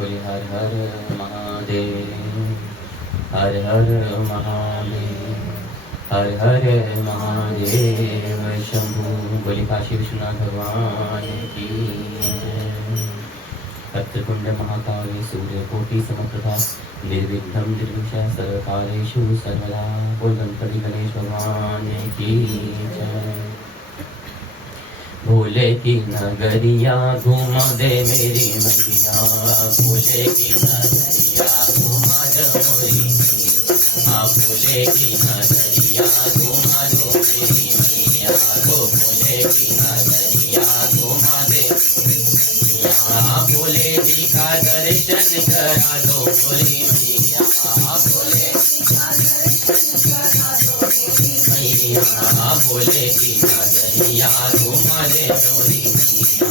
बोले हर हर महादेव, हर हर महादेव, हर हर महादेव शंभु। बोले काशी विश्वनाथ भगवान की जय। सप्तकुंड महाकाय सूर्यकोटि समप्रभा, निर्विघ्नं निर्विघ्नं सर्वकार्येषु सर्वदा। बोल गणपति गणेश भगवान की जय। भोले की नगरिया घुमा दे मेरी मैया, भोले की नगरिया घुमा दो मेरी मैया, भोले की नगरिया घुमा दो मेरी मैया को, भोले की नगरिया घुमा दे मैया, भोले जी का दर्शन करा दो मेरी मैया, भोले मैया, भोले की नगरिया घुमा दे मेरी मैया,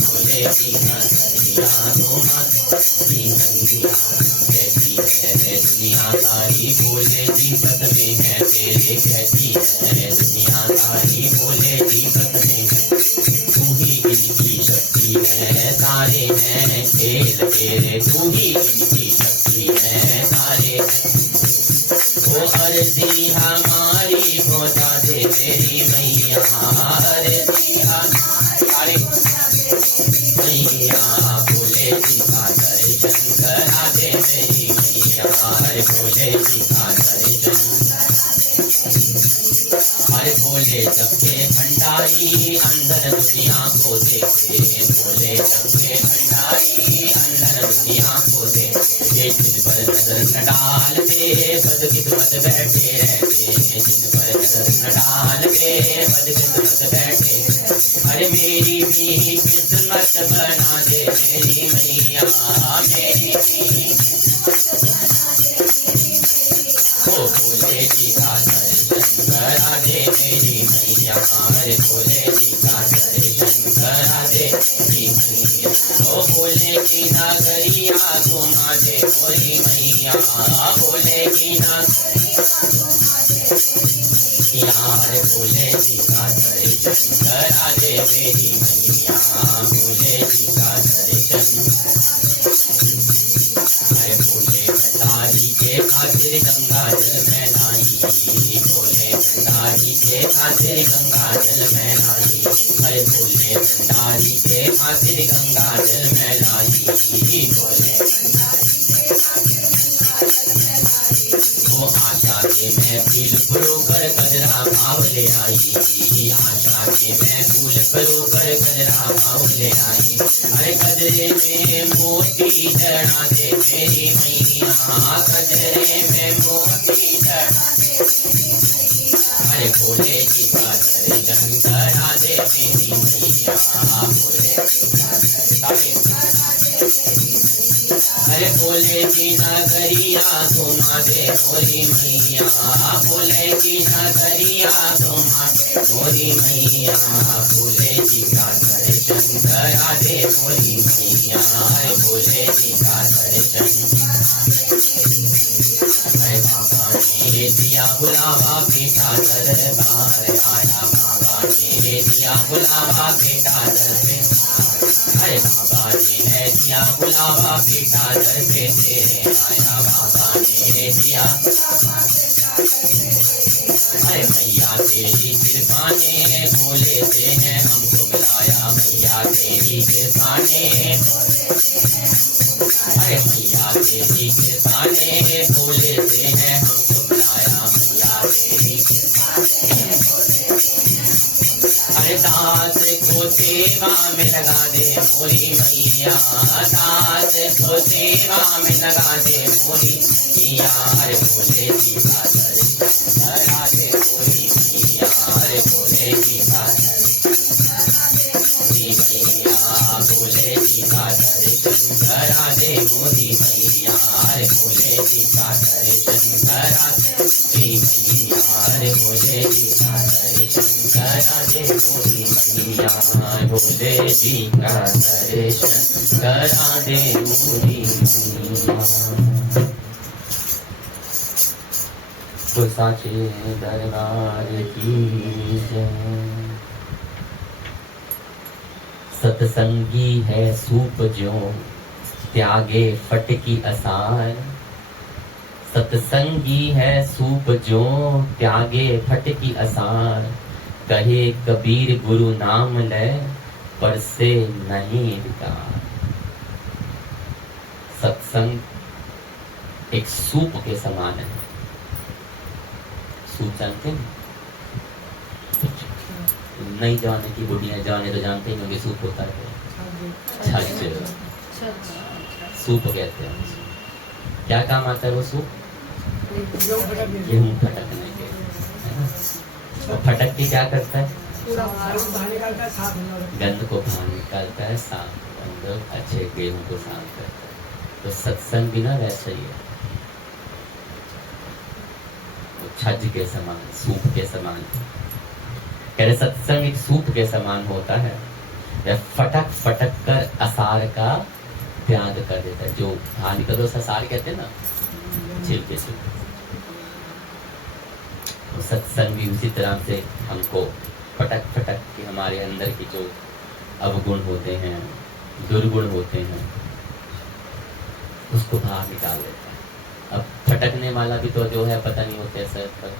भोले की नगरिया घुमा दे मैया। कैसी है दुनिया सारी, भोले जी पद में है तेरे, कैसी है दुनिया सारी, भोले जी पद में है, तू ही इनकी शक्ति है, सारे हैं खेल तेरे, तू ही इनकी शक्ति है, सारे हैं। वो अर्जी हमारी पहुँचा दे मेरी मैया, अर्जी हमारी मैया, भोले जी का दर्शन करा दे मेरी मैया, अरे भोले जी का दर्शन। अरे भोले सबके भंडारी अंदर दुनिया को देखे, भोले सबके भंडारी अंदर दुनिया को देखे, जिन पर नजर न डाल दे बद किस्मत बैठे रहते, जिन पर नजर न डाल दे बद किस्मत बैठे। अरे मेरी भी किस्मत बना दे मेरी मैया, मेरी भी ओ भोले जी का दर्शन करा दे मेरी मैया, अरे भोले जी का दर्शन करा दे मेरी मैया, ओ भोले की नगरिया घुमा दे मेरी मैया, भोले की यार भोले जी का दर्शन करा दे मेरी मैया, भोले जी का दर्शन। अरे भोले भंडारी के खातिर गंगा जल में लाई, भोले भंडारी के खातिर गंगा जल में लाई, अरे भोले भंडारी के खातिर गंगा जल में लाई, भोले वो आशा के मैं फूल परोकर कजरा भाव ले आई, आशा के मैं फूल परोकर कजरा भाव ले आई, अरे कजरे में मोती जड़ा दे मेरी मैया, कजरे में मोती जड़ा दे, अरे भोले जी का दर्शन करा दे मेरी मैया, अरे भोले की नगरिया घुमा दे मोरी मैया, भोले की नगरिया घुमा दे मोरी मैया, भोले जी का दर्शन करा दे मोरी मैया, अरे भोले जी का दर्शन। अरे बाबा ने दिया बुलावा बेटा दरबार आया, बाबा ने दिया बुलावा बेटा दरबार, अरे बाबा ने दिया बुलावा बेटा दर पे तेरे आया, बाबा ने दिया, अरे मैया तेरी कृपा ने भोले से है हमको बुलाया, मैया तेरी कृपा ने, अरे मैया तेरी कृपा ने भोले से है हमको बुलाया, मैया तेरी कृपा ने, अरे दास को सेवा में लगा दे मोरी मैया, दास को सेवा में लगा दे मोरी मैया, अरे भोले जी का दर्शन करा दे मोरी मैया, अरे भोले जी का मैया, भोले जी का दर्शन करा दे मोरी मैया, अरे भोले जी का दर्शन करा दे मैया, अरे भोले जी का दर्शन करा दे मोरी मैया, भोले जी का दर्शन करा दे मोरी मैया। तो साचे दरबार की जय। सत्संगी है सूप जो त्यागे फट की असार। सत्संगी है सूप जो त्यागे फट की असार। कहे कबीर गुरु नाम ले पर से नहीं विकार। सत्संग एक सूप के समान है। सूप जानते हैं? नहीं जाने की बुढ़िया जाने तो जानते ही होंगे सूप होता है छाछ। सूप कहते हैं। क्या काम आता है वो सूप? गेहूं फटकने के। और फटक के क्या करता है? गंद को बाहर निकालता है, साफ अंदर अच्छे गेहूं को साफ करता है। तो सत्संग भी ना वैसा ही है, छज के समान, सूप के समान। कह रहे सत्संग एक सूप के समान होता है, वह फटक फटक कर असार का त्याग कर देता है। जो हानि का दोस्त असार कहते हैं ना, छिलके से। तो सत्संग भी उसी तरह से हमको फटक फटक के हमारे अंदर की जो अवगुण होते हैं, दुर्गुण होते हैं, उसको बाहर निकाल देता है। अब फटकने वाला भी तो जो है पता नहीं होते सर पर।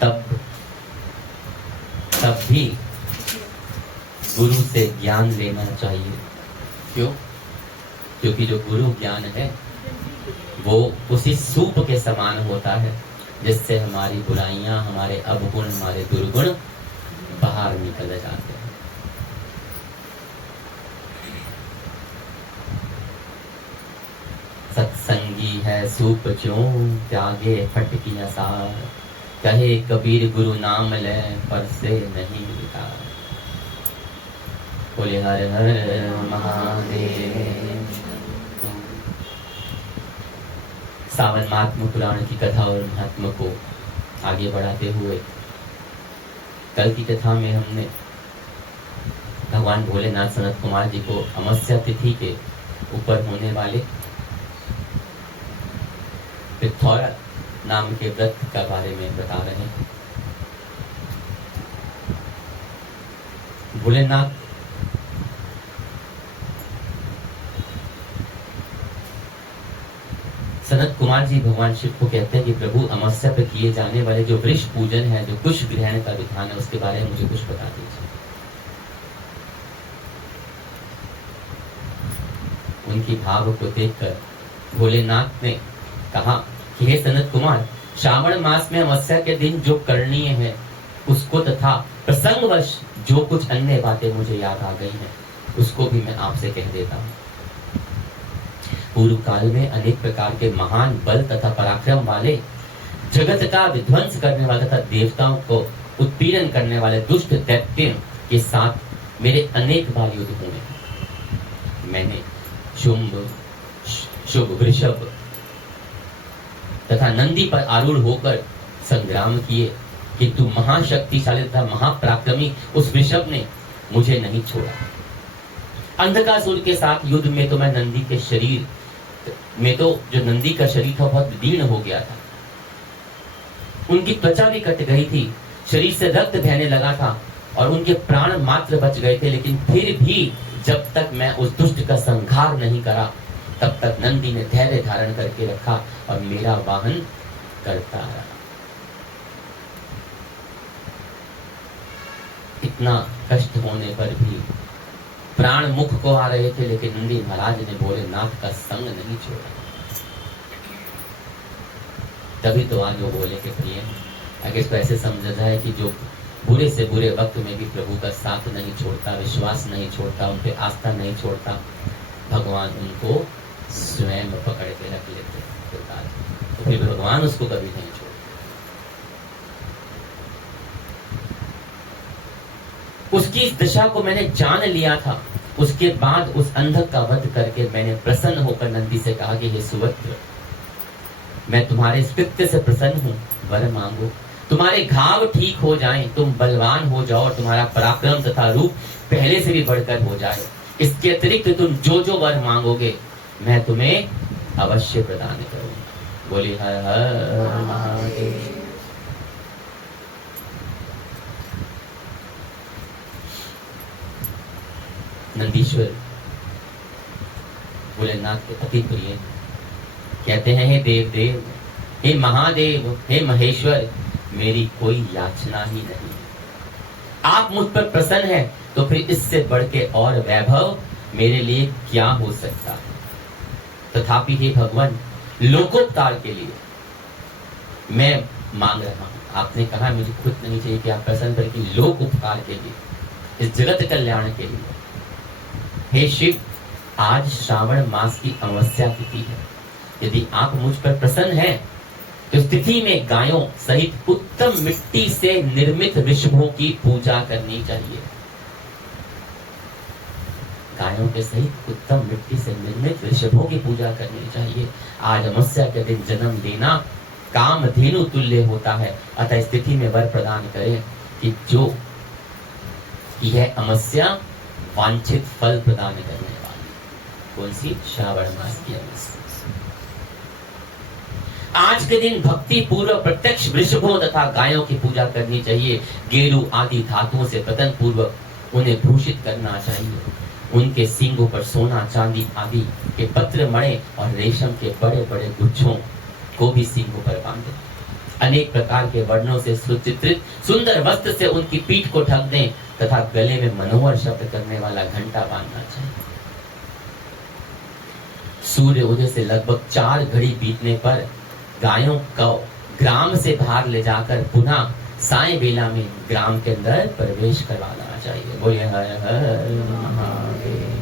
तब भी गुरु से ज्ञान लेना चाहिए। क्यों? क्योंकि जो गुरु ज्ञान है वो उसी सूप के समान होता है, जिससे हमारी बुराइयां, हमारे अवगुण, हमारे दुर्गुण बाहर निकल जाते हैं। सत्संगी है सूप ज्यों त्यागे फट की असार। कहे कबीर गुरु नाम ले पर से नहीं विकार। बोले हर हर महादेव। सावन महात्मा पुराण की कथा और महात्मा को आगे बढ़ाते हुए कल की कथा में हमने भगवान भोलेनाथ सनत कुमार जी को अमावस्या तिथि के ऊपर होने वाले पिथौरा नाम के व्रत के बारे में बता रहे हैं। भोलेनाथ सनत कुमार जी भगवान शिव को कहते हैं कि प्रभु अमावस्या पर किए जाने वाले जो वृक्ष पूजन है, जो कुश ग्रहण का विधान है, उसके बारे में मुझे कुछ बता दीजिए। उनकी भाव को देखकर भोलेनाथ ने कहा कि हे सनत कुमार, श्रावण मास में अमावस्या के दिन जो करणीय है उसको तथा प्रसंगवश जो कुछ अन्य बातें मुझे याद आ गई हैं उसको भी मैं आपसे कह देता हूँ। पूर्व काल में अनेक प्रकार के महान बल तथा पराक्रम वाले, जगत का विध्वंस करने वाले तथा देवताओं को उत्पीड़न करने वाले दुष्ट दैत्यों के साथ मेरे अनेक बार युद्ध हुए। मैंने शुंभ, शुभ, वृषभ तथा नंदी पर आरूढ़ होकर संग्राम किए, किंतु महाशक्तिशाली तथा महापराक्रमी उस वृषभ ने मुझे नहीं छोड़ा। अंधकासुर के साथ युद्ध में तो मैं नंदी के शरीर में तो जो नंदी का शरीर था बहुत दीर्ण हो गया था, उनकी त्वचा भी कट गई थी, शरीर से रक्त बहने लगा था और उनके प्राण मात्र बच गए थे। लेकिन फिर भी जब तक मैं उस दुष्ट का संहार नहीं करा तब तक नंदी ने धैर्य धारण करके रखा और मेरा वाहन करता रहा। इतना कष्ट होने पर भी प्राण मुख को आ रहे थे, लेकिन नंदी महाराज ने भोलेनाथ का संग नहीं छोड़ा। तभी तो आज वो बोले कि प्रिय, अगर इसको ऐसे समझा जाए कि जो बुरे से बुरे वक्त में भी प्रभु का साथ नहीं छोड़ता, विश्वास नहीं छोड़ता, उन पे आस्था नहीं छोड़ता, भगवान उनको स्वयं पकड़ के रख लेते। तो फिर भगवान उसको कभी नहीं छोड़ता। उसकी इस दशा को मैंने जान लिया था। उसके बाद उस अंधक का वध करके मैंने प्रसन्न होकर नंदी से कहा कि हे सुवत्र, मैं तुम्हारे कृत्य से प्रसन्न हूँ, वर मांगो। तुम्हारे घाव ठीक हो जाएं, तुम बलवान हो जाओ और तुम्हारा पराक्रम तथा रूप पहले से भी बढ़कर हो जाए। इसके अतिरिक्त तुम जो जो वर मांगोगे मैं तुम्हें अवश्य प्रदान करूंगा। बोली हर हर महादेव। नंदीश्वर भोलेनाथ के अति प्रिय कहते हैं, हे देव देव, हे महादेव, हे महेश्वर, मेरी कोई याचना ही नहीं। आप मुझ पर प्रसन्न हैं तो फिर इससे बढ़ के और वैभव मेरे लिए क्या हो सकता है। तथापि हे भगवान, लोकोपकार के लिए मैं मांग रहा हूं। आपने कहा मुझे खुद नहीं चाहिए कि आप प्रसन्न, बल्कि लोक उपकार के लिए, इस जगत कल्याण के लिए। हे शिव, आज श्रावण मास की अमावस्या तिथि है। यदि आप मुझ पर प्रसन्न हैं तो इस तिथि में गायों सहित उत्तम मिट्टी से निर्मित वृषभों की पूजा करनी चाहिए। गायों के सहित उत्तम मिट्टी से निर्मित वृषभों की पूजा करनी चाहिए। आज अमावस्या के दिन जन्म लेना कामधेनु तुल्य होता है। अतः इस तिथि में वर प्रदान करें कि जो यह अमावस्या वांछित फल प्रदान करने वाली। कौन सी? श्रावण मास की अमावस्या। आज के दिन भक्ति पूर्वक प्रत्यक्ष वृषभों तथा गायों की पूजा करनी चाहिए। गेरू आदि धातुओं से प्रतन पूर्वक उन्हें भूषित करना चाहिए। उनके सींगों पर सोना चांदी आदि के पत्र मणि और रेशम के बड़े बड़े गुच्छों को भी सींगों पर बांधे। अनेक प्रकार के वर्णों से सुचित्रित सुंदर वस्त्र से उनकी पीठ को ढक दें तथा गले में मनोहर शब्द करने वाला घंटा बांधना चाहिए। सूर्य उदय से लगभग 4 घड़ी बीतने पर गायों को ग्राम से बाहर ले जाकर पुनः साय बेला में ग्राम के अंदर प्रवेश करवाना चाहिए। बोलिए हर हर महादेव।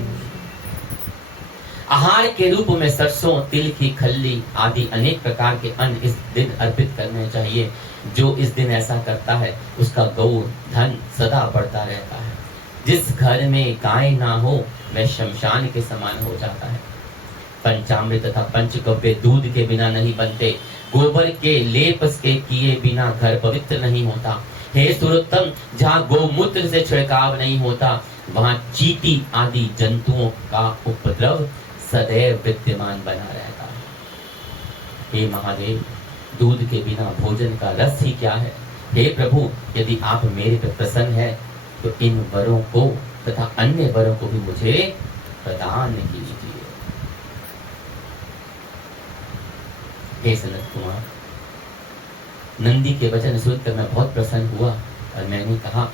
आहार के रूप में सरसों, तिल की खल्ली आदि अनेक प्रकार के अन्न इस दिन अर्पित करने चाहिए। जो इस दिन ऐसा करता है उसका गौ धन सदा बढ़ता रहता है। जिस घर में गाय ना हो वह शमशान के समान हो जाता है। पंचामृत तथा पंचगव्य दूध के बिना नहीं बनते। गोबर के लेप के किए बिना घर पवित्र नहीं होता। हे सुरोत्तम, जहाँ गोमूत्र से छिड़काव नहीं होता वहाँ चींटी आदि जंतुओं का उपद्रव सदैव विद्यमान बना रहता है। हे महादेव, दूध के बिना भोजन का रस ही क्या है। हे प्रभु, यदि आप मेरे पर प्रसन्न है तो इन वरों को तथा अन्य वरों को भी मुझे प्रदान कीजिए। हे सनत कुमार, नंदी के वचन सुनकर मैं बहुत प्रसन्न हुआ और मैंने कहा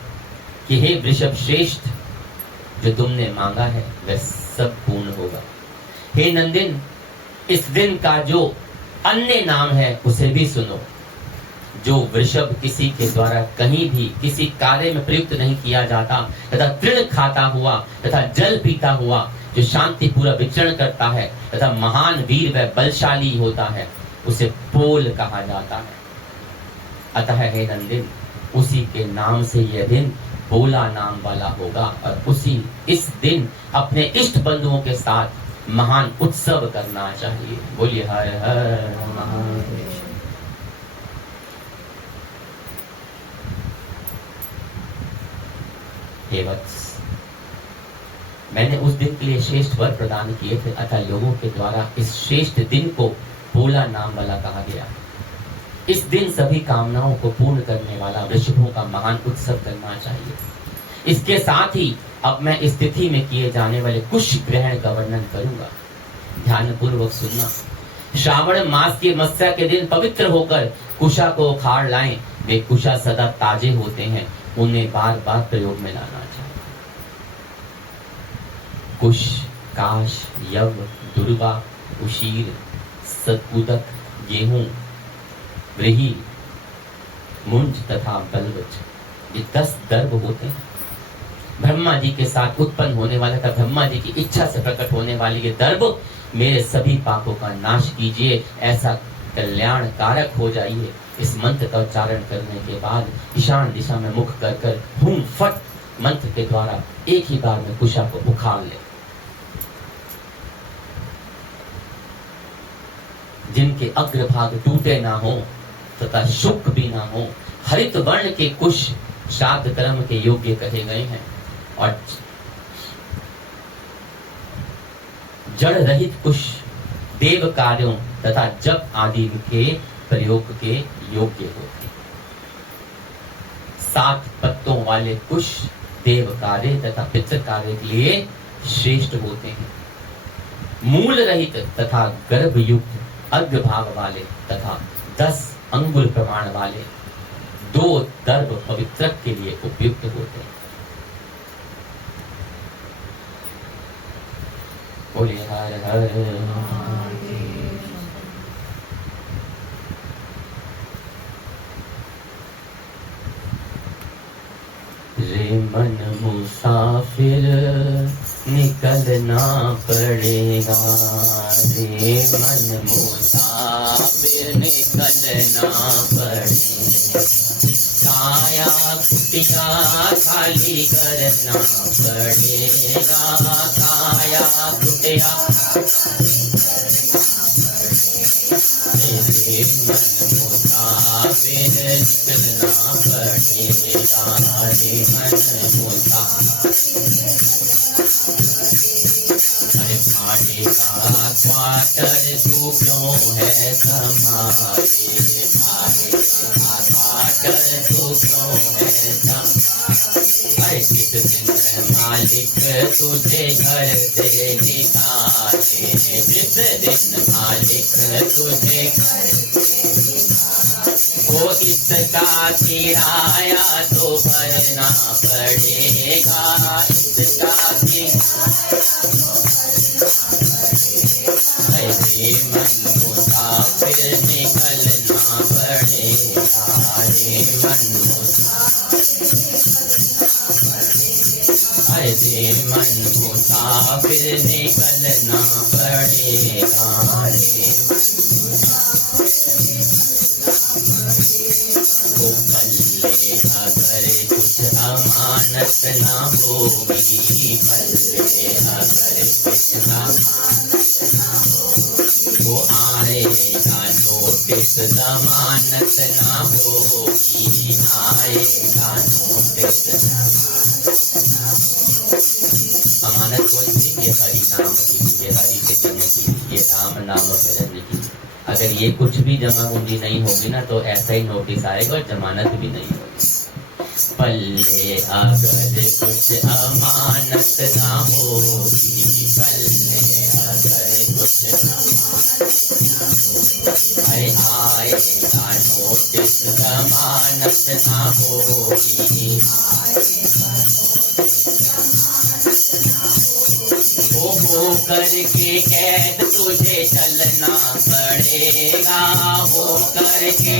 कि हे वृषभ श्रेष्ठ, जो तुमने मांगा है वह सब पूर्ण होगा। हे नंदिन, इस दिन का जो अन्य नाम है उसे भी सुनो। जो वृषभ किसी के द्वारा कहीं भी किसी कार्य में प्रयुक्त नहीं किया जाता तथा तृण खाता हुआ तथा जल पीता हुआ, जो शांति पूरा विचरण करता है तथा महान वीर व बलशाली होता है, उसे पोल कहा जाता है। अतः हे नंदिन, उसी के नाम से यह दिन पोला नाम वाला होगा और उसी इस दिन अपने इष्ट बंधुओं के साथ महान उत्सव करना चाहिए। बोलिए हर हर महादेव। हे वत्स, मैंने उस दिन के लिए श्रेष्ठ वर प्रदान किए थे, अतः लोगों के द्वारा इस श्रेष्ठ दिन को पोला नाम वाला कहा गया। इस दिन सभी कामनाओं को पूर्ण करने वाला वृषभों का महान उत्सव करना चाहिए। इसके साथ ही अब मैं इस तिथि में किए जाने वाले कुश ग्रहण का वर्णन करूंगा। ध्यान पूर्वक सुनना। श्रावण मास की अमावस्या के दिन पवित्र होकर कुशा को उखाड़ लाएं। वे कुशा सदा ताजे होते हैं, उन्हें बार बार प्रयोग में लाना चाहिए। कुश, काश, यव, दुर्वा, उशीर, सतुदक, गेहूं, व्रीहि, मुंज तथा बलवच, ये 10 दर्भ होते हैं। ब्रह्मा जी के साथ उत्पन्न होने वाला था, ब्रह्मा जी की इच्छा से प्रकट होने वाली ये दर्भ मेरे सभी पापों का नाश कीजिए, ऐसा कल्याण कारक हो जाइए। इस मंत्र का उच्चारण करने के बाद ईशान दिशा में मुख कर कर हूं फट मंत्र के द्वारा एक ही बार में कुशा को उखाड़ ले। जिनके अग्रभाग टूटे ना हो तथा शुक भी ना हो, हरित वर्ण के कुश श्राद्ध कर्म के योग्य कहे गए हैं और जड़ रहित कुश देव कार्यों तथा जप आदि के प्रयोग के योग्य होते। 7 पत्तों वाले कुश देव कार्य तथा पितृ कार्य के लिए श्रेष्ठ होते हैं। मूल रहित तथा गर्भयुक्त अग्र भाग वाले तथा 10 अंगुल प्रमाण वाले 2 दर्भ पवित्रक के लिए उपयुक्त होते हैं। बोले हर हर रे मन मुसाफिर निकलना पड़ेगा, रे मन मुसाफिर निकलना पड़ेगा, काया कुटिया खाली करना पड़ेगा, काया कुटिया रे मन मुसाफिर निकलना पड़ेगा, रे मन मुसाफिर खाने का क्वार्टर तू क्यों है संभाले, खाने का क्वार्टर तू क्यों है संभाले, किस दिन मालिक तुझे घर से निकाले, जिस दिन मालिक तुझे वो इसका किराया तो भरना पड़ेगा, इसका रे मन मुसाफिर निकलना पड़ेगा, रे मन मुसाफिर निकलना पड़ेगा, वो पल्ले अगर कुछ अमानत ना होगी, पल्ले अगर कुछ वो आएगा नोटिस जमानत ना होगी, आएगा नोटिस। अमानत कौन सी? ये हरि नाम की, ये हरि के जन्म की, ये राम नाम फिरने की। अगर ये कुछ भी जमा पूंजी नहीं होगी ना तो ऐसा ही नोटिस आएगा और जमानत भी नहीं होगी। पल्ले अगर कुछ अमानत ना होगी, पल्ले अगर कुछ आएगा नोटिस जमानत ना होगी, हो करके कैद तुझे चलना पड़ेगा, हो करके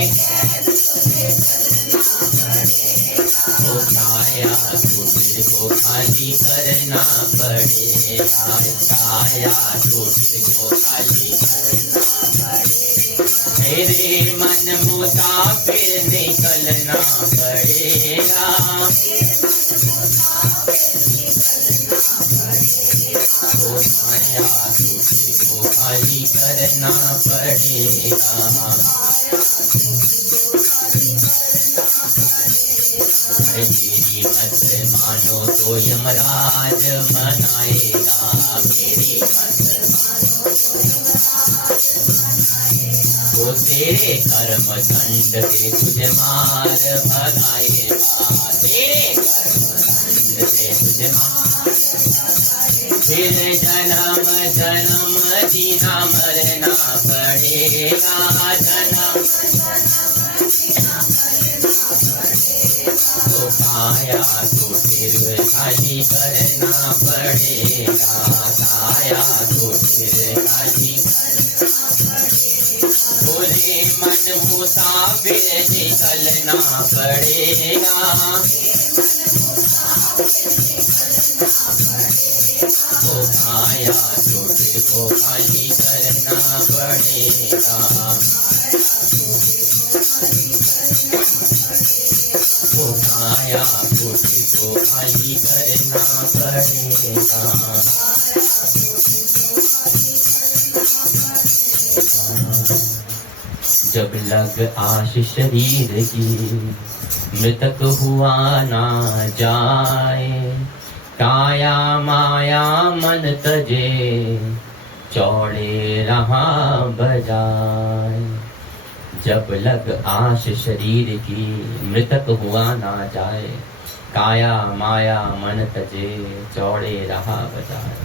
वो काया तुझे को खाली करना पड़ेगा, काया तुझे को खाली करना पड़ेगा, रे मन मुसाफिर निकलना पड़ेगा, माया तुझे को खाली करना पड़ेगा, मेरी मत मानो तो यमराज मनाएगा, मेरी मत तो तेरे कर्म दंड से तुझे मार भगाएगा, तेरे कर्म दंड से तुझे मार, फिर जन्म जन्म जीना मरना पड़ेगा, जन्म तो काया तो फिर खाली करना पड़ेगा, काया तो फिर खाली बोले मन मुसाफिर निकलना पड़ेगा, तो काया तो फिर को खाली करना पड़ेगा, तो काया तो फिर को खाली करना पड़ेगा। जब लग आश शरीर की मृतक हुआ ना जाए, काया माया मन तजे चौड़े रहा बजाए। जब लग आश शरीर की मृतक हुआ ना जाए, काया माया मन तजे चौड़े रहा बाजार।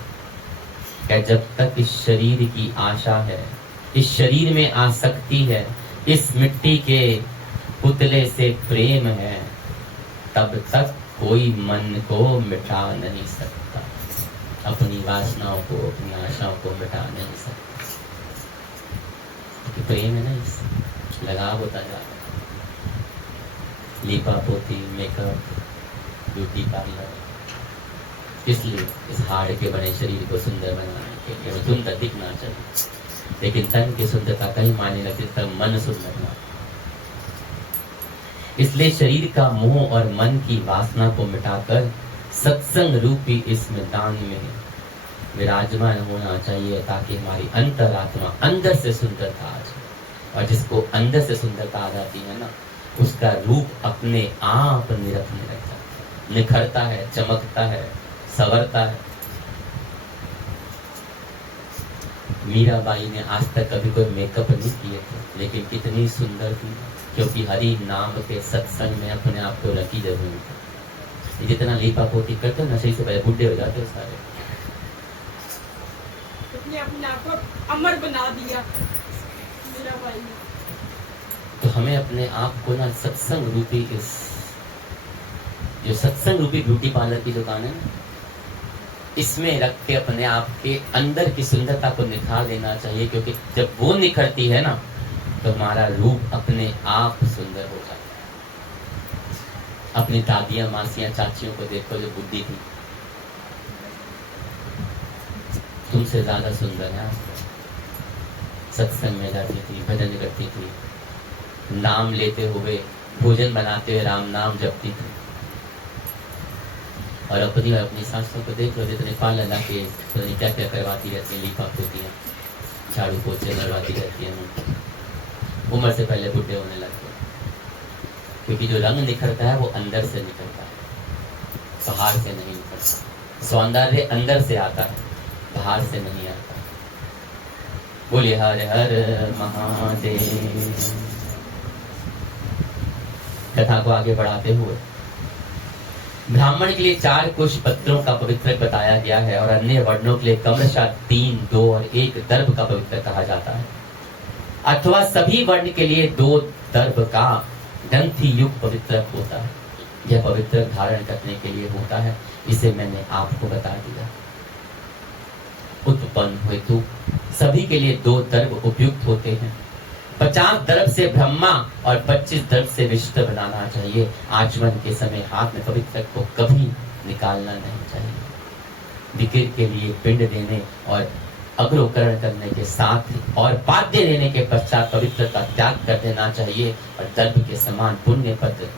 क्या जब तक इस शरीर की आशा है, इस शरीर में आसक्ति है, इस मिट्टी के पुतले से प्रेम है, तब तक कोई मन को मिटा नहीं सकता, अपनी वासनाओं को, अपनी आशाओं को मिटा नहीं सकता। क्योंकि प्रेम है ना, इससे लगाव होता जा रहा है। लीपा पोती, मेकअप, ब्यूटी पार्लर, इसलिए इस हाड़ के बने शरीर को सुंदर बनाने के लिए, वो सुंदर दिखना चाहिए, लेकिन तन की सुंदरता कहीं मायने लगती तब मन सुंदर ना। इसलिए शरीर का मोह और मन की वासना को मिटाकर सत्संग रूपी इस मैदान में विराजमान होना चाहिए, ताकि हमारी अंतरात्मा अंदर से सुंदरता आ जाए। और जिसको अंदर से सुंदरता आ जाती है ना, उसका रूप अपने आप निरखने लग जाता है, निखरता है, चमकता है, संवरता है। मीराबाई ने आज तक कभी कोई मेकअप नहीं किए थे, लेकिन कितनी सुंदर थी, क्योंकि हरि नाम के सत्संग में अपने आप को रखी जरूर थी। जितना लीपा पोती करते नशे से पहले बुढ़े हो जाते हो सारे, अपने आप को अमर बना दिया मीराबाई ने। तो हमें अपने आप को ना सत्संग रूपी इस जो सत्संग रूपी ब्यूटी पार्लर की दुकान है ना, इसमें रख के अपने आप के अंदर की सुंदरता को निखार देना चाहिए। क्योंकि जब वो निखरती है ना, तो हमारा रूप अपने आप सुंदर हो जाता है। अपनी दादियां, मासियां, चाचियों को देखो जो बुद्धि थी, तुमसे ज्यादा सुंदर है। सत्संग में जाती थी, भजन करती थी, नाम लेते हुए, भोजन बनाते हुए राम नाम जपती थी। और अपनी सासों को देख लो, जितने पार्लर ला के क्या क्या करवाती रहती है, लीपा पोतियाँ, झाड़ू पोछे करवाती रहती हैं, उम्र से पहले बुढ़े होने लगते हैं। क्योंकि जो रंग निखरता है वो अंदर से निकलता है, बाहर से नहीं निकलता। सौंदर्य अंदर से आता है, बाहर से नहीं आता। बोलिए हर हर महादेव। कथा को आगे बढ़ाते हुए ब्राह्मण के लिए 4 कुश पत्रों का पवित्र बताया गया है, और अन्य वर्णों के लिए क्रमशः 3, 2 और 1 दर्भ का पवित्र कहा जाता है, अथवा सभी वर्ण के लिए 2 दर्भ का ग्रंथि युग पवित्र होता है। यह पवित्र धारण करने के लिए होता है, इसे मैंने आपको बता दिया। उत्पन्न हेतु सभी के लिए 2 दर्भ उपयुक्त होते हैं। 50 दर्भ से ब्रह्मा और 25 दर्भ से विष्णु बनाना चाहिए। आचमन के समय हाथ में पवित्र को कभी निकालना नहीं चाहिए। विकिर के लिए पिंड देने और अग्रोकरण करने के साथ और पाद्य देने के पश्चात पवित्र का त्याग कर देना चाहिए। और दर्भ के समान पुण्य पद,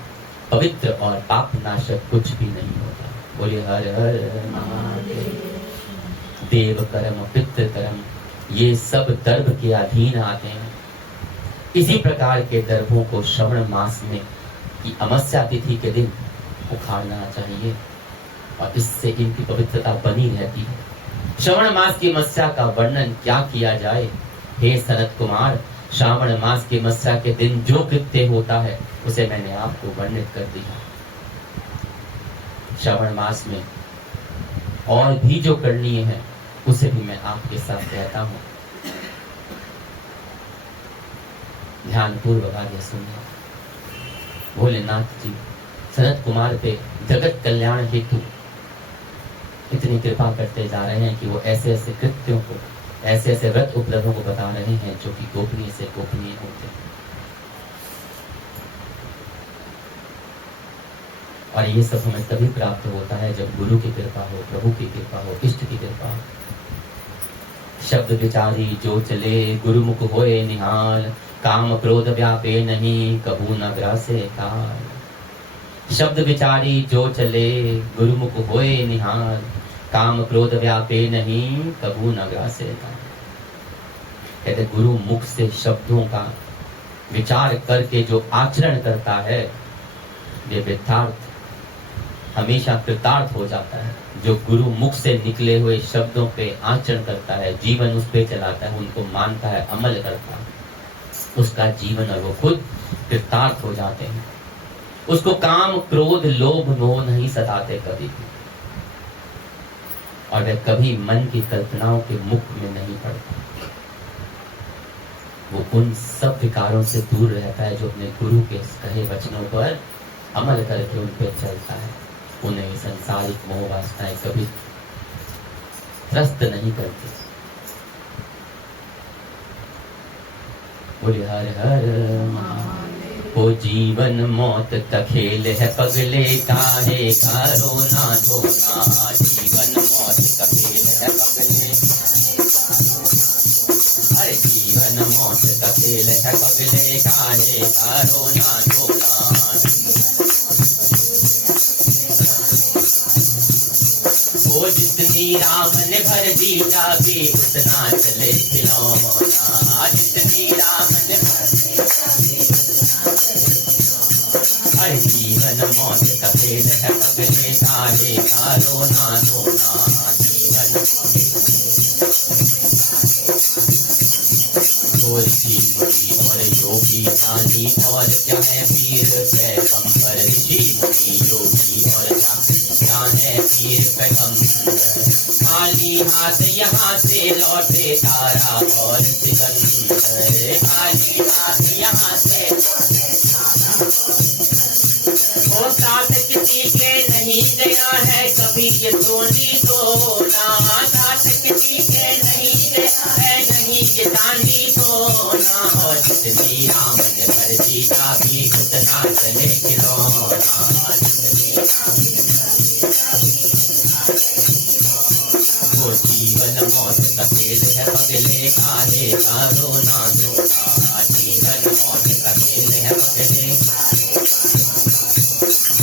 पवित्र और पाप नाशक कुछ भी नहीं होता। बोलिए हर हर महादेव। देव कर्म, पितृ कर्म, ये सब दर्भ के अधीन आते हैं। इसी प्रकार के दर्भों को श्रवण मास में की अमावस्या तिथि के दिन उखाड़ना चाहिए, और इससे इनकी पवित्रता बनी रहती है। श्रवण मास की अमावस्या का वर्णन क्या किया जाए। हे सनत कुमार, श्रावण मास की अमावस्या के दिन जो कृत्य होता है उसे मैंने आपको वर्णित कर दिया। श्रावण मास में और भी जो करनी है उसे भी मैं आपके साथ कहता हूँ। ध्यान पूर्वक आगे सुनिए। भोलेनाथ जी सनत कुमार पे जगत कल्याण हेतु इतनी कृपा करते जा रहे हैं कि वो ऐसे ऐसे कृत्यों को, ऐसे ऐसे व्रत उपलब्धों को बता रहे हैं जो कि गोपनीय से गोपनीय होते हैं। और ये सब हमें तभी प्राप्त होता है जब गुरु की कृपा हो, प्रभु की कृपा हो, इष्ट की कृपा हो। शब्द विचारी जो चले, गुरुमुख होए निहाल, काम क्रोध व्यापे नहीं, कबू न ग्रासे काल। शब्द विचारी जो चले, गुरुमुख होए निहाल, काम क्रोध व्यापे नहीं, कबू न ग्रासे काल। कहते गुरु मुख से शब्दों का विचार करके जो आचरण करता है, वे विद्यार्थ हमेशा कृतार्थ हो जाता है। जो गुरु मुख से निकले हुए शब्दों पे आचरण करता है, जीवन उस पे चलाता है, उनको मानता है, अमल करता है, उसका जीवन और वो खुद कृतार्थ हो जाते हैं। उसको काम क्रोध लोभ मोह नहीं सताते कभी भी, और वह कभी मन की कल्पनाओं के मुख में नहीं पड़ता। वो उन सब विकारों से दूर रहता है जो अपने गुरु के कहे वचनों पर अमल करके उन पर चलता है। उन्हें संसारिक मोह वासनाएं कभी त्रस्त नहीं करती। बोले हर हर वो जीवन मौत का खेल है पगले काहे कारो ना धोना। जीवन मौत का खेल है पगले, अरे जीवन मौत का खेल है पगले काहे कारो ना धोना। वो जितनी राम ने भर दी चाबी उतना चले खिलौना। जितनी राम ने भर दी हर जीवन मौत का खेल है पगले काहे कारो ना धोना। जीवन और मुनि और योगी ज्ञानी और क्या है पीर पैगंबर। ऋषि मुनि योगी और क्या है पीर पैगंबर। खाली हाथ यहाँ से लौटे तारा और सिकंदर। खाली हाथ यहाँ से वो साथ किसी के नहीं गया है कभी ये सोनी सोना। साथ किसी के नहीं गया है नहीं ये चांदी सोना। और जितनी राम ने भर दी चाबी उतना चले खिलौना। वो जीवन मौत का खेल है पगले काहे कारो ना धोना। जीवन मौत का खेल है पगले,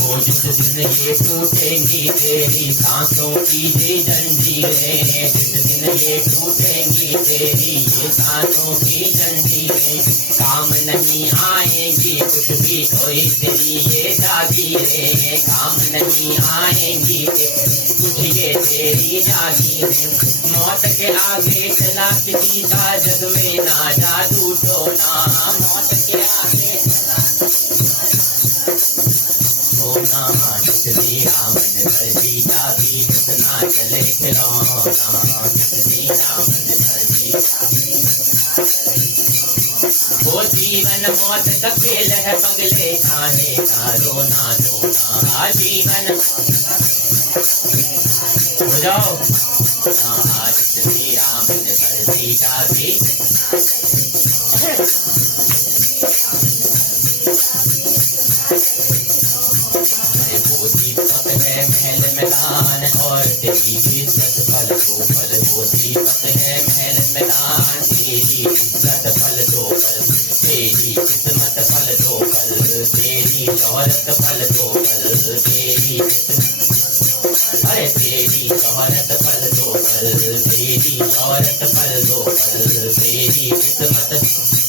वो जिस दिन ये टूटेंगी तेरी सांसों की ये जंजीरें। जिस दिन ये टूटेंगी तेरी ये सांसों की जंजीरें। काम नहीं आएंगी कुछ भी कोई तेरी ये जागीरें। काम नहीं आएंगी कुछ ये तेरी जागीरें। मौत के आगे चला किसी का जग में ना जादू टोना। मौत के आगे होना। जितनी राम ने भर दी चाबी उतना चले खिलौना। जितनी राम ने भर दी वो जीवन मौत का खेल है पगले काहे कारो ना धोना। जीवन हो जाओ। जितनी राम ने भर दी चाबी वो दीपक है महल मैदान और तेरी इज्जत पल दो पल। वो दीपक है महल मैदान तेरी इज्जत पल दो पल। तेरी किस्मत पल दो पल। तेरी शौहरत पल दो पल। तेरी अरे तेरी शौहरत पल दो पल। तेरी शौहरत पल दो पल। तेरी किस्मत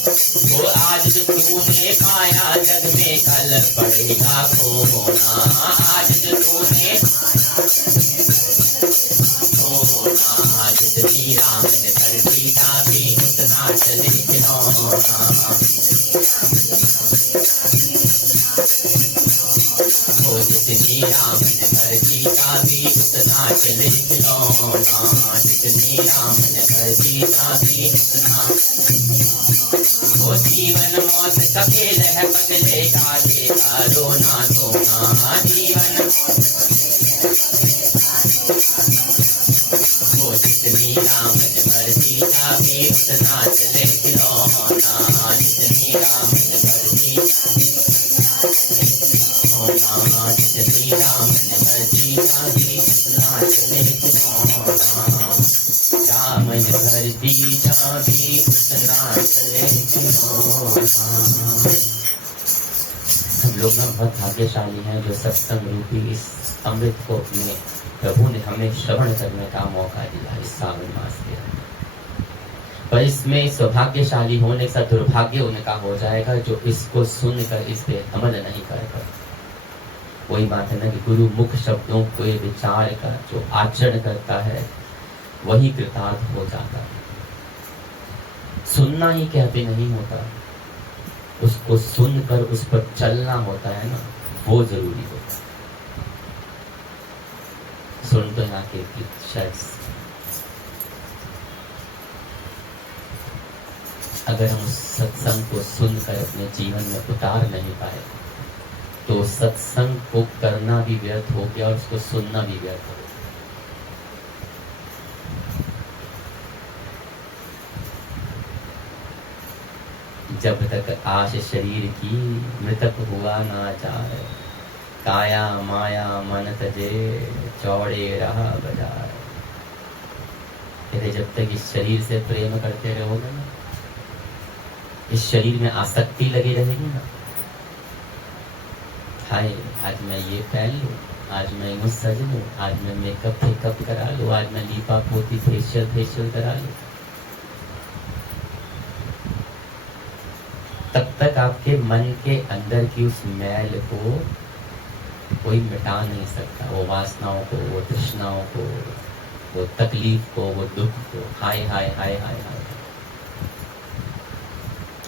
वो आज जो तूने पाया जग में कल पड़ेगा खोना। आज जो तूने खोना। जितनी राम ने भर दी चाबी उतना चले खिलौना। वो जितनी राम ने भर दी चाबी उतना चले खिलौना। जितनी राम ने भर दी चाबी उतना। वो जीवन मौत का खेल है पगले काहे कारो ना धोना। जीवन वो जितनी राम ने भर दी चाबी उतना चले खिलौना। जितनी राम ने भर दी होना। जितनी राम ने भर दी चाबी उतना चले खिलौना। राम ने भर दी चाबी उतना चले खिलौना। हम लोग ना बहुत भाग्यशाली हैं जो सत्संग रूपी इस अमृत को अपने प्रभु ने हमें श्रवण करने का मौका दिया इस सावन मास के। पर इसमें सौभाग्यशाली होने का दुर्भाग्य उनका हो जाएगा जो इसको सुनकर इस पे अमल नहीं करेगा। वही बात है ना कि गुरु मुख शब्दों को विचार का जो आचरण करता है वही कृतार्थ हो जाता है। सुनना ही कहते नहीं होता, उसको सुनकर उस पर चलना होता है ना। वो जरूरी होता है। सुन तो यहाँ के शर्ट्स, अगर हम उस सत्संग को सुनकर अपने जीवन में उतार नहीं पाए तो सत्संग को करना भी व्यर्थ हो गया और उसको सुनना भी व्यर्थ हो गया। जब तक आश शरीर की मृतक हुआ ना जाए, काया माया मन तजे चौड़े रहा बाजार। कहते जब तक इस शरीर से प्रेम करते रहोगे ना, इस शरीर में आसक्ति लगी रहेगी ना, हाय आज मैं ये पहन लूं, आज मैं यूं सज लूं, आज मैं मेकअप करा लूं, आज मैं लीपा पोती फेशियल करा लूं, तब तक आपके मन के अंदर की उस मैल को कोई मिटा नहीं सकता। वो वासनाओं को, वो तृष्णाओं को, वो तकलीफ को, वो दुख को, हाय हाय हाय हाय हाय।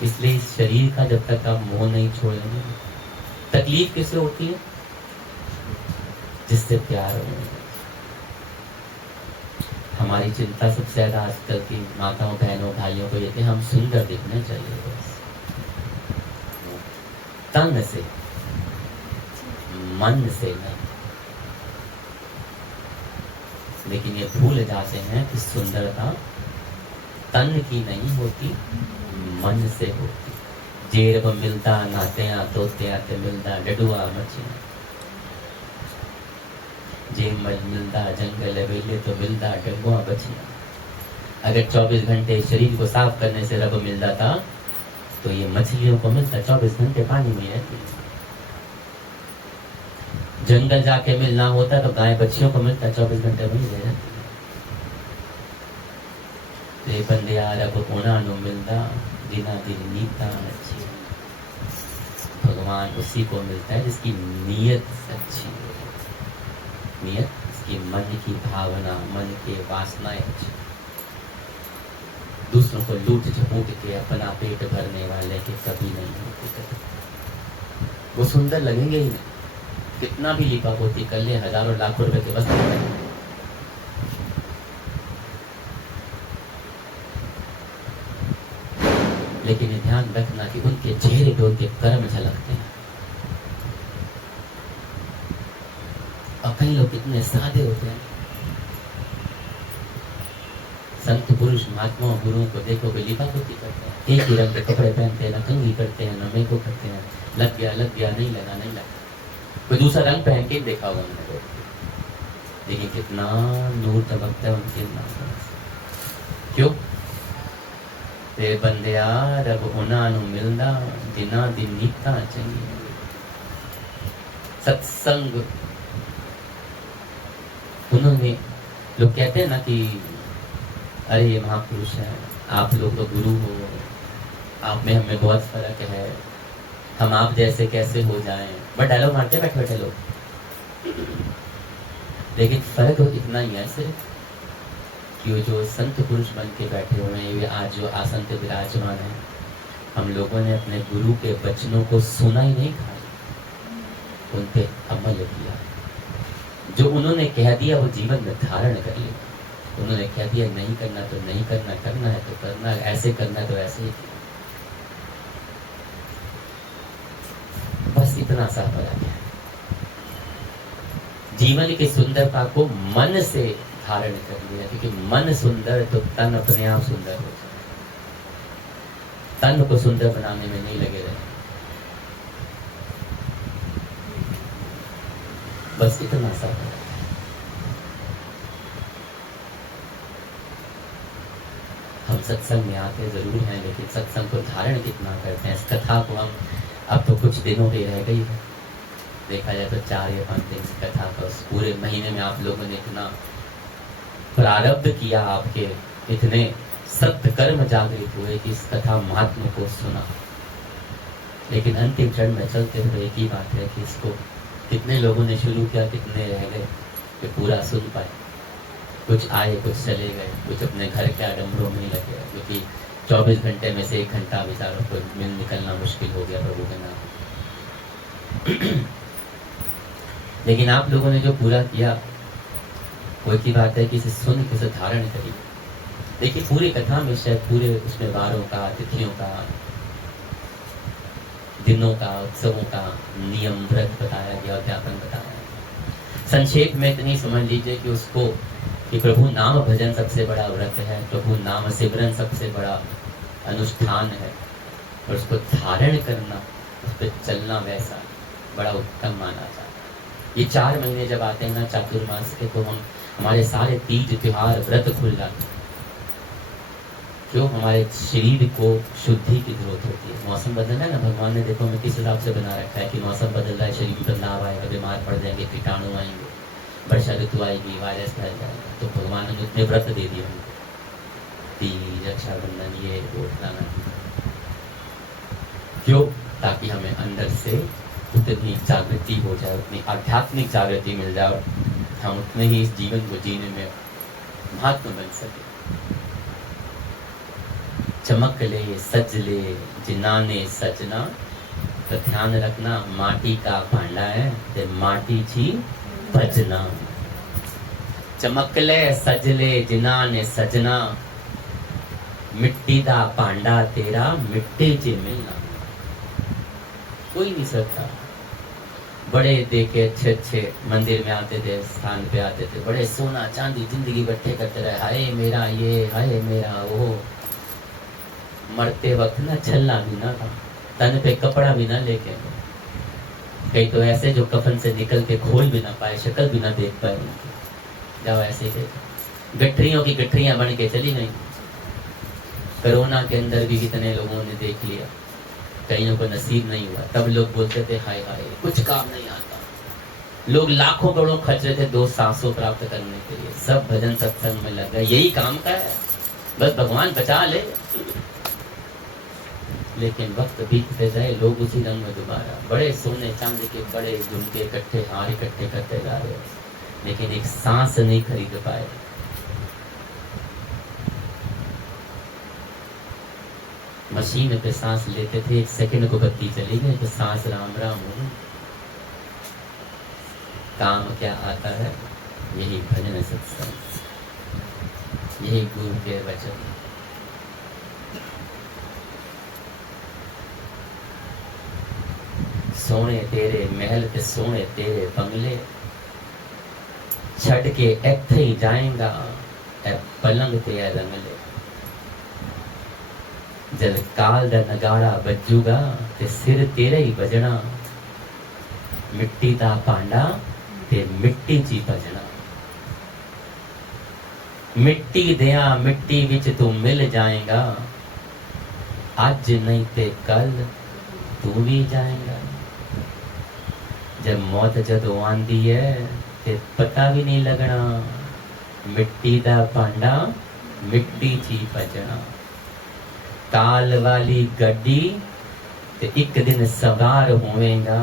इसलिए इस शरीर का जब तक आप मोह नहीं छोड़ेंगे, तकलीफ किससे होती है? जिससे प्यार हो। हमारी चिंता सबसे ज्यादा आजकल की माताओं बहनों भाइयों को ये कि हम सुंदर दिखने चाहिए, बस तन से मन से नहीं। लेकिन ये भूल जाते हैं कि सुंदरता तन की नहीं होती, मन से होती। जेरब मिलता नाते तोते आते मिलता डडुआ मचिया, जे मल मिलता जंगल वेले तो मिलता डगुआ बचिया। अगर 24 घंटे शरीर को साफ करने से रब मिल जाता तो ये मछलियों को मिलता 24 घंटे पानी में रहती। जंगल जाके मिलना होता तो गाय बच्चियों को मिलता 24 घंटे वहीं रह जाती। ये बंदे रब उन्हां नूं मिलता जिन्हां दी नीयतां अच्छी। भगवान उसी को मिलता है जिसकी नीयत अच्छी हो, नीयत इसकी मन की भावना, मन के वासनाएं अच्छी। दूसरों को लूट झपूट के अपना पेट भरने वाले के कभी नहीं होते, वो सुंदर लगेंगे ही नहीं। कितना भी लिपा पोती कर ले, हजारों लाखों रुपए के वस्त्र पहने, लेकिन ये ध्यान रखना कि उनके चेहरे पे उनके कर्म झलकते हैं। और कई लोग कितने सादे होते हैं। संत पुरुष महात्मा गुरुओं को देखो वे लिपा पोती करते हैं, एक ही रंग के कपड़े पहनते हैं, ना कंघी करते हैं, ना मेको करते हैं। लग गया नहीं लगा नहीं लगा। कोई दूसरा रंग पहन के देखा होगा मैंने, लेकिन कितना नूर चमकता है उनके नाम। क्यों? ते बंदिया रब उन्हां नूं मिलदा जिन्हां दी नीयतां चंगी। सत्संग, उन्होंने लोग कहते हैं ना कि अरे ये महापुरुष है, आप लोग तो गुरु हो, आप में हमें बहुत फर्क है, हम आप जैसे कैसे हो जाएं। बट डायलॉग मारते बैठे बैठे लोग, लेकिन फर्क इतना ही है सिर्फ कि जो संत पुरुष बन के बैठे हुए हैं, ये आज जो आसन पे विराजमान है, हम लोगों ने अपने गुरु के वचनों को सुना ही नहीं, खाया, उन पे अमल किया। जो उन्होंने कह दिया वो जीवन में धारण कर लिया। उन्होंने कह दिया नहीं करना तो नहीं करना, करना है तो करना, ऐसे करना है तो ऐसे ही। बस इतना सा फर्क है। जीवन की सुंदरता को मन से धारण कर लिया, क्योंकि मन सुंदर तो तन अपने आप सुंदर हो जाए। तन को सुंदर बनाने में नहीं लगे रहे। बस इतना सा है। हम सत्संग में आते जरूर हैं, लेकिन सत्संग को धारण कितना करते हैं। इस कथा को हम अब तो कुछ दिनों पे रह गई है, देखा जाए तो 4 या 5 दिन की कथा का, उस पूरे महीने में आप लोगों ने इतना प्रारब्ध किया, आपके इतने सत्य कर्म जागृत हुए कि इस कथा महात्मा को सुना। लेकिन अंतिम चरण में चलते हुए एक ही बात है कि इसको कितने लोगों ने शुरू किया, कितने रह गए कि पूरा सुन पाए। कुछ आए, कुछ चले गए, कुछ अपने घर के आडम्बरों में ही लगे, क्योंकि 24 घंटे में से 1 घंटा बेचारों को मिल निकलना मुश्किल हो गया प्रभु के नाम। लेकिन आप लोगों ने जो पूरा किया, वो की बात है कि इसे सुन के इसे धारण करिए। देखिए पूरी कथा में शायद पूरे उसमें वारों का, तिथियों का, दिनों का, उत्सवों का नियम व्रत बताया गया, अध्यापन बताया गया। संक्षेप में इतनी समझ लीजिए कि उसको कि प्रभु नाम भजन सबसे बड़ा व्रत है, प्रभु नाम सिमरन सबसे बड़ा अनुष्ठान है, और उसको धारण करना, उस पर चलना वैसा बड़ा उत्तम माना जाता है। ये 4 महीने जब आते हैं ना चातुर्मास के, तो हम हमारे सारे तीज त्योहार व्रत खुल जाते हैं। क्यों? हमारे शरीर को शुद्धि की जरूरत होती है। मौसम बदल रहा है ना, भगवान ने देखो हमें किस हिसाब से बना रखा है कि मौसम बदल रहा है, शरीर में बदलाव आएगा, बीमार पड़ जाएंगे, कीटाणु आएंगे, वर्षा ऋतु आएगी, वायरस फैल जाएगा। तो भगवान ने उतने व्रत दे दिए हमको, तीज, रक्षाबंधन, ये वो फलाना। क्यों? ताकि हमें अंदर से उतनी जागृति हो जाए, उतनी आध्यात्मिक जागृति मिल जाए, हम उतने ही इस जीवन को जीने में महात्मा बन सके। चमक ले सज ले जिनाने सजना, तो ध्यान रखना माटी का भांडा है, ते माटी छी भजना। चमक ले सज ले जिनाने सजना, मिट्टी दा भांडा तेरा मिट्टी च मिलना। कोई नहीं सकता। बड़े देखे अच्छे अच्छे मंदिर में आते थे, स्थान पे आते थे, बड़े सोना चांदी जिंदगी इकट्ठे करते रहे, हाय मेरा ये, हाय मेरा वो। मरते वक्त ना छल्ला भी ना था, तन पे कपड़ा भी ना लेके, कई तो ऐसे जो कफन से निकल के खोल भी ना पाए, शक्ल भी ना देख पाए, जाओ ऐसे के गठरियों की गठरियां बन के चली गई। कोरोना के अंदर भी कितने लोगों ने देख लिया, कईयों को नसीब नहीं हुआ। तब लोग बोलते थे हाय हाय कुछ काम नहीं आता। लोग लाखों करोड़ों खर्च रहे थे 2 सांसों प्राप्त करने के लिए, सब भजन सत्संग में लग गए, यही काम का है, बस भगवान बचा ले। लेकिन वक्त बीतते जाए, लोग उसी रंग में दोबारा बड़े सोने चांदी के बड़े झुमके इकट्ठे, हार इकट्ठे करते जा रहे, लेकिन एक सांस नहीं खरीद पाए। मशीन पे सांस लेते थे, 1 सेकंड को बत्ती चली गई तो सांस राम राम हो। काम क्या आता है? यही भजन सत्संग, यही गुरु के वचन। सोने तेरे महल ते सोने तेरे बंगले, छड़ के इत्थे ही जाएगा ए पलंग ते ए रंगले। जल काल दा नगाड़ा बजूगा ते सिर तेरे ही बजना, मिट्टी दा भांडा ते मिट्टी ची भजना। मिट्टी दिया मिट्टी विच तू मिल जाएगा, आज नहीं ते कल तू भी जाएगा। जब मौत जदों आंदी है ते पता भी नहीं लगना, मिट्टी दा भांडा मिट्टी ची भजना। काल वाली गड्डी ते एक दिन सवार होवेगा,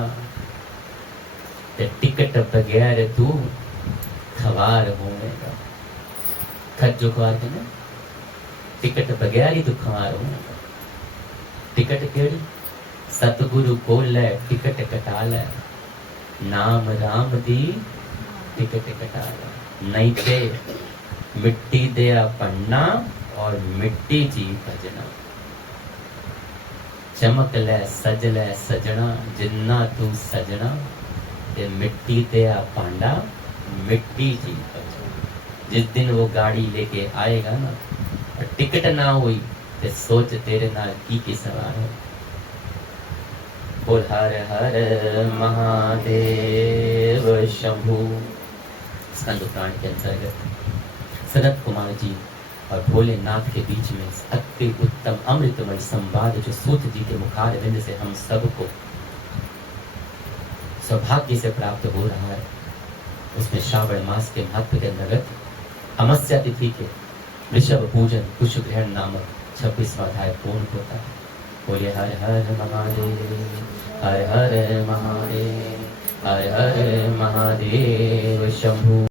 ते टिकट बगैर तू खवार होवेगा। खज्जो खवार के ना, टिकट बगैर ही तू खवार होवेगा। टिकट केड़ी? सतगुरु बोले टिकट कटा ले, नाम राम दी टिकट कटा ले। नहीं ते मिट्टी दिया पन्ना और मिट्टी जी भजना। चमक ले सज ले सजना, जिन्ना तू सजना, ते मिट्टी दिया पांडा मिट्टी जी भजना। जिस दिन वो गाड़ी लेके आएगा ना और टिकट ना हुई, ते सोच तेरे नाल की सवार है। बोल हर हर महादेव शंभु। स्कंद पुराण के अंतर्गत सनत कुमार जी और भोलेनाथ के बीच में अति उत्तम अमृतमय संवाद जो सूत जी के मुखार विंद से हम सबको सौभाग्य से प्राप्त हो रहा है, उसमें श्रावण मास के महत्व के अंतर्गत अमावस्या तिथि के ऋषभ पूजन कुश ग्रहण नामक 26वां अध्याय पूर्ण होता है। बोलिए हर हर महादेव, हर हर महादेव, हर हर महादेव शंभु।